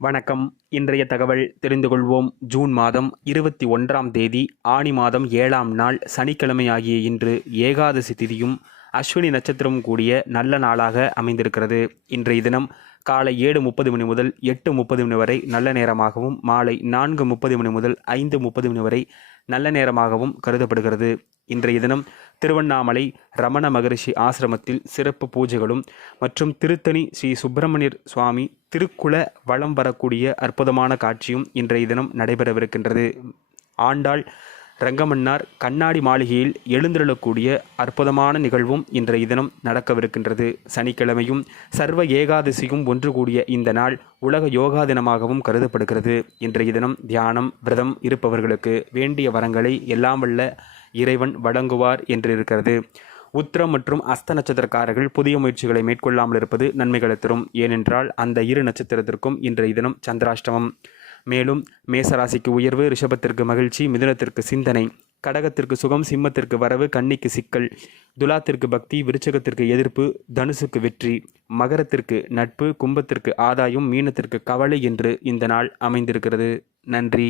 வணக்கம். இன்றைய தகவல் தெரிந்து கொள்வோம். ஜூன் மாதம் 21ஆம் தேதி ஆனி மாதம் 7ஆம் நாள் சனிக்கிழமை ஆகிய இன்று ஏகாதசி திதியும் அஸ்வினி நட்சத்திரமும் கூடிய நல்ல நாளாக அமைந்திருக்கிறது. இன்றைய தினம் காலை 7:30 மணி முதல் 8:30 மணி வரை நல்ல நேரமாகவும், மாலை 4:30 மணி முதல் 5:30 மணி வரை நல்ல நேரமாகவும் கருதப்படுகிறது. இன்றைய தினம் திருவண்ணாமலை ரமண மகரிஷி ஆசிரமத்தில் சிறப்பு பூஜைகளும் மற்றும் திருத்தணி ஸ்ரீ சுப்பிரமணியர் சுவாமி திருக்குல வலம் வரக்கூடிய அற்புதமான காட்சியும் இன்றைய தினம் நடைபெறவிருக்கின்றது. ஆண்டாள் ரங்கமன்னார் கண்ணாடி மாளிகையில் எழுந்தருளக்கூடிய அற்புதமான நிகழ்வும் இன்றைய தினம் நடக்கவிருக்கின்றது. சனிக்கிழமையும் சர்வ ஏகாதசியும் ஒன்று கூடிய இந்த நாள் உலக யோகா தினமாகவும் கருதப்படுகிறது. இன்றைய தினம் தியானம் விரதம் இருப்பவர்களுக்கு வேண்டிய வரங்களை எல்லாம் வல்ல இறைவன் வழங்குவார் என்று இருக்கிறது. உத்திரம் மற்றும் அஸ்த நட்சத்திரக்காரர்கள் புதிய முயற்சிகளை மேற்கொள்ளாமல் இருப்பது நன்மைகளை தரும். ஏனென்றால் அந்த இரு நட்சத்திரத்திற்கும் இன்றைய தினம் சந்திராஷ்டமம். மேலும் மேசராசிக்கு உயர்வு, ரிஷபத்திற்கு மகிழ்ச்சி, மிதுனத்திற்கு சிந்தனை, கடகத்திற்கு சுகம், சிம்மத்திற்கு வரவு, கன்னிக்கு சிக்கல், துலாத்திற்கு பக்தி, விருச்சகத்திற்கு எதிர்ப்பு, தனுசுக்கு வெற்றி, மகரத்திற்கு நட்பு, கும்பத்திற்கு ஆதாயம், மீனத்திற்கு கவலை என்று இந்த நாள் அமைந்திருக்கிறது. நன்றி.